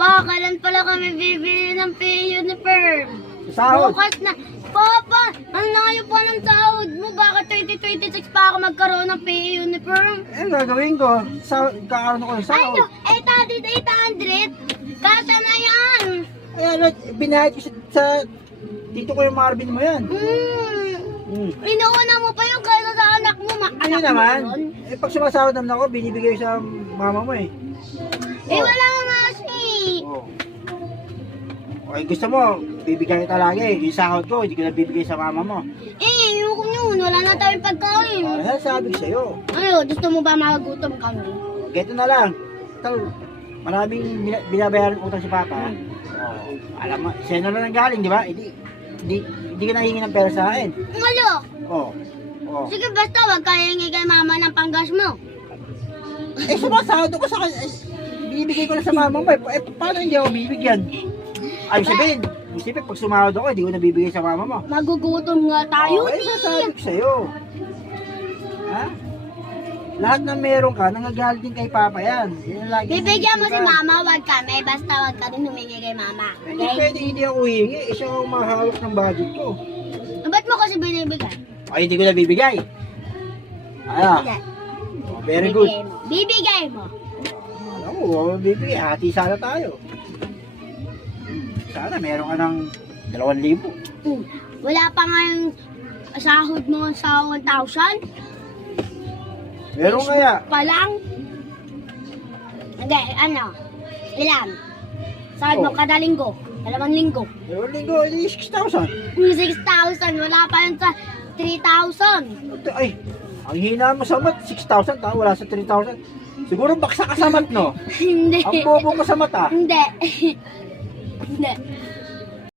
Papa, kailan pala kami bibili ng uniform? Sahod. Bukas na. Papa, ang layo pa ng sahod mo. Bakit 2026 pa ako magkaroon ng uniform? Eh, gagawin ko. Kakaroon ako ng sahod. Ano? 800, 800? Kasa na yan. Ay, ano, binayad ko sa tito ko yung Marvin mo yan. Inuuna mo pa yung kaysa sa anak mo. Ano naman? Eh, pag sumasahod naman ako, binibigay sa mama mo eh. Eh, wala nga kasi. Oh. Okay, gusto mo, bibigyan kita lagi. Yung sahod ko, hindi ko na bibigay sa mama mo. Eh, ayoko yun. Wala na tayong pagkain. Ano sabi ko sa'yo? Ano, gusto mo ba magutom kami? Ganito na lang. Tal, maraming binabayaran utang si Papa. Oh, alam mo, siya na lang galing, di ba? Hindi ka nahingi ng pera sa akin. Ano? Oh. Oh. Sige, basta wag ka hingi kay mama ng panggas mo. Eh, sumasahod ako sa kanya. Binibigay ko na sa mama mo. Eh, paano hindi ako bibigyan? Ay, sabihin, pag sumahod ako, hindi ko nabibigay sa mama mo. Magugutom nga tayo. Oh, eh, sasabi ko sa'yo. Ha? Lahat ng meron ka, nangagal din kay Papa yan. Yan lagi Bibigyan mo si sisipan. mama, wag kami. Basta wag ka rin humingi kay mama. Hindi Okay? pwede hindi ako hihingi. Eh, siya ang mahawak ng budget ko. Ba't mo kasi binibigay? Ay, hindi ko nabibigay. Ah, Hindi. oh, very good. Bibigay mo. Bibigay mo. Alam mo, huwag mo bibigay. Hati sana tayo. Sana meron ka ng 2,000. Wala pa nga yung sahod mo sa 1,000? Meron kaya? Pa lang? Okay, ano? Ilan? Sahod mo Oh. kada linggo? 2 linggo? 2,000, hindi 6,000. 6,000. Wala pa yun sa 3,000. Ay, ang hina mo sa mat, 6,000, wala sa 3,000. Siguro baksa ka sa mat, no? Hindi. Ang bobo mo sa mata. Hindi.